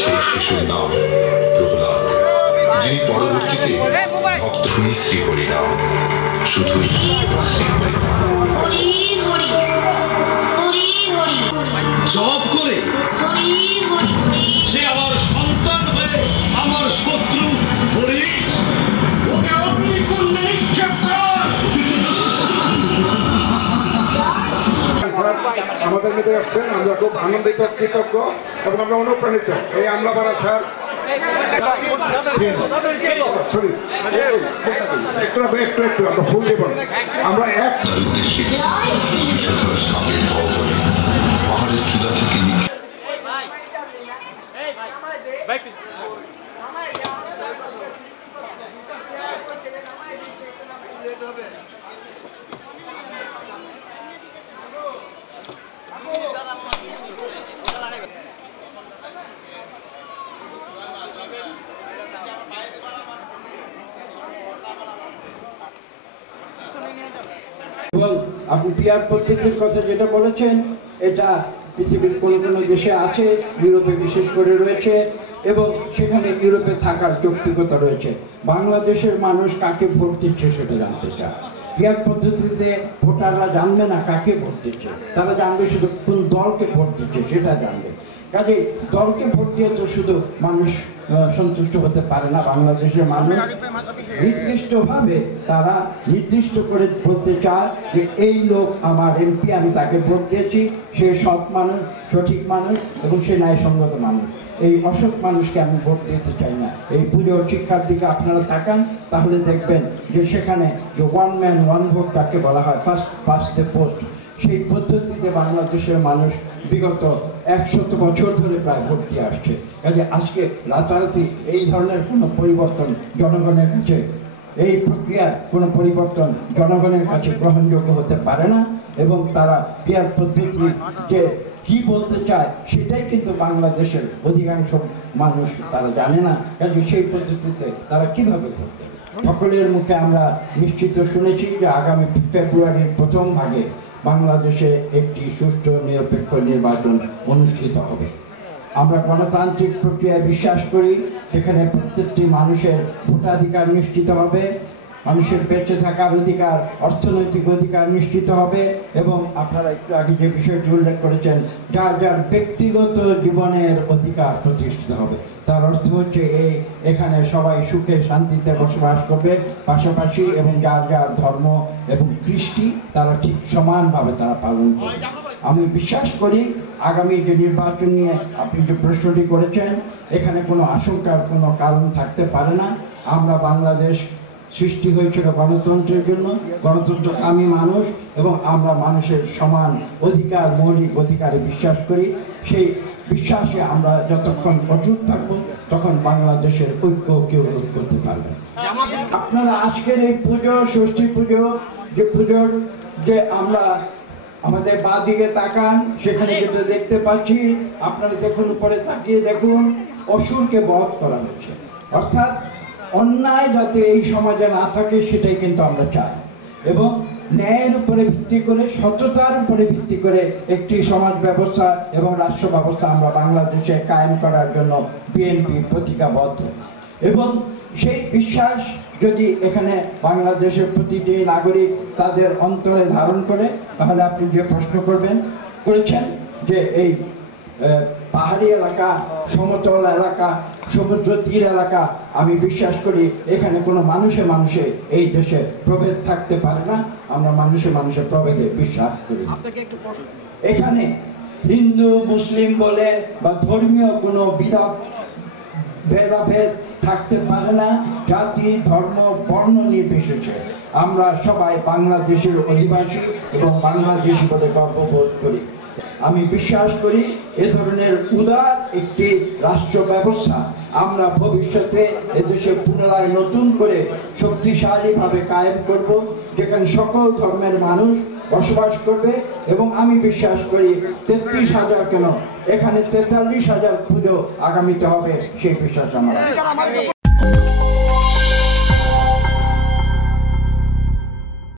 সেই শিশুর নাম প্রহ্লাদ, যিনি পরবর্তীতে ভক্ত শ্রী হরিনাম, শুধুই শ্রী হরিনাম জপ করে সে আমার সন্তান হয়ে আমার শত্রু হরিশ ওকে অগ্নিকুণ্ডে নিক্ষেপ কর। আমাদের মধ্যে আসছেন, আমরা খুব আনন্দিত, কৃতজ্ঞ এবং আমরা অনুপ্রাণিত। এই আমলাপাড়া স্যার একটু আমরা ফুল দেব, আমরা এক তার উদ্দেশ্যে বিষধর সাপের গহ্বরে পাহাড়ের চূড়া থেকে এবং আপনি পিয়ার পদ্ধতির কথা যেটা বলেছেন, এটা পৃথিবীর কোনো কোনো দেশে আছে, ইউরোপে বিশেষ করে রয়েছে এবং সেখানে ইউরোপে থাকার যৌক্তিকতা রয়েছে। বাংলাদেশের মানুষ কাকে ভোট দিচ্ছে সেটা জানতে চায়। পিয়ার পদ্ধতিতে ভোটাররা জানবে না কাকে ভোট দিচ্ছে, তারা জানবে শুধু কোন দলকে ভোট দিচ্ছে সেটা জানবে। কাজে দলকে ভোট দিয়ে তো শুধু মানুষ সন্তুষ্ট হতে পারে না। বাংলাদেশের মানুষ নির্দিষ্টভাবে তারা নির্দিষ্ট করে বলতে চায় যে এই লোক আমার এমপি, আমি তাকে ভোট দিয়েছি, সে সৎ মানুষ, সঠিক মানুষ এবং সে ন্যায়সঙ্গত মানুষ। এই অসৎ মানুষকে আমি ভোট দিতে চাই না। এই পুজোর শিক্ষার দিকে আপনারা তাকান, তাহলে দেখবেন যে সেখানে যে ওয়ান ম্যান ওয়ান ভোট তাকে বলা হয়, ফার্স্ট দ্য পোস্ট, সেই পদ্ধতিতে বাংলাদেশের মানুষ বিগত 100 বছর ধরে প্রায় ভোট দিয়ে আসছে। কাজে আজকে রাতারাতি এই ধরনের কোনো পরিবর্তন জনগণের কাছে, এই প্রক্রিয়ার কোনো পরিবর্তন জনগণের কাছে গ্রহণযোগ্য হতে পারে না এবং তারা পিয়ার পদ্ধতি যে কি বলতে চায় সেটাই কিন্তু বাংলাদেশের অধিকাংশ মানুষ তারা জানে না। কাজে সেই পদ্ধতিতে তারা কিভাবে করবে? সকলের মুখে আমরা নিশ্চিত শুনেছি যে আগামী ফেব্রুয়ারির প্রথম ভাগে বাংলাদেশে একটি সুষ্ঠু নিরপেক্ষ নির্বাচন অনুষ্ঠিত হবে। আমরা গণতান্ত্রিক প্রক্রিয়ায় বিশ্বাস করি, যেখানে প্রত্যেকটি মানুষের ভোটাধিকার নিশ্চিত হবে, মানুষের বেঁচে থাকার অধিকার, অর্থনৈতিক অধিকার নিশ্চিত হবে এবং আপনারা একটু আগে যে বিষয়টি উল্লেখ করেছেন, যার যার ব্যক্তিগত জীবনের অধিকার প্রতিষ্ঠিত হবে। তার অর্থ হচ্ছে এখানে সবাই সুখে শান্তিতে বসবাস করবে পাশাপাশি এবং যার যার ধর্ম এবং কৃষ্টি তারা ঠিক সমানভাবে তারা পালন করবে। আমি বিশ্বাস করি আগামী যে নির্বাচন নিয়ে আপনি যে প্রশ্নটি করেছেন, এখানে কোনো আশঙ্কার কোনো কারণ থাকতে পারে না। আমরা বাংলাদেশ সৃষ্টি হয়েছিল গণতন্ত্রের জন্য, গণতন্ত্রকামী মানুষ এবং আমরা মানুষের সমান অধিকার, মৌলিক অধিকারে বিশ্বাস করি। সেই বিশ্বাসে আমরা যতক্ষণ অটুট থাকবো তখন বাংলাদেশের ঐক্য কেউ রোধ করতে পারবে। আপনারা আজকের এই পুজো, ষষ্ঠী পুজো, যে পুজোর যে আমরা আমাদের বাঁ দিকে তাকান, সেখানে যেটা দেখতে পাচ্ছি, আপনারা দেখুন, উপরে তাকিয়ে দেখুন, অসুরকে বধ করা হচ্ছে। অর্থাৎ অন্যায় যাতে এই সমাজে না থাকে সেটাই কিন্তু আমরা চাই এবং ন্যায়ের উপরে ভিত্তি করে, সততার উপরে ভিত্তি করে একটি সমাজ ব্যবস্থা এবং রাষ্ট্র ব্যবস্থা আমরা বাংলাদেশে কায়েম করার জন্য বিএনপি প্রতিজ্ঞাবদ্ধ। এবং সেই বিশ্বাস যদি এখানে বাংলাদেশের প্রতিটি নাগরিক তাদের অন্তরে ধারণ করে, তাহলে আপনি যে প্রশ্ন করেছেন যে এই পাহাড়ি এলাকা, সমতল এলাকা, সমুদ্র তীর এলাকা, আমি বিশ্বাস করি এখানে কোনো মানুষে মানুষে এই দেশে প্রভেদ থাকতে পারে না। আমরা মানুষে মানুষের প্রভেদে বিশ্বাস করি। এখানে হিন্দু মুসলিম বলে বা ধর্মীয় কোনো ভেদাভেদ থাকতে পারে না। জাতি, ধর্ম, বর্ণ নির্বিশেষে আমরা সবাই বাংলাদেশের অধিবাসী এবং বাংলাদেশী বলে গর্ববোধ করি। আমি বিশ্বাস করি এ ধরনের উদার একটি রাষ্ট্র ব্যবস্থা আমরা ভবিষ্যতে এদেশে পুনরায় নতুন করে শক্তিশালীভাবে কায়েম করব, যেখানে সকল ধর্মের মানুষ বসবাস করবে এবং আমি বিশ্বাস করি 33,000 কেন, এখানে 43,000 পুজো আগামীতে হবে, সেই বিশ্বাস আমার।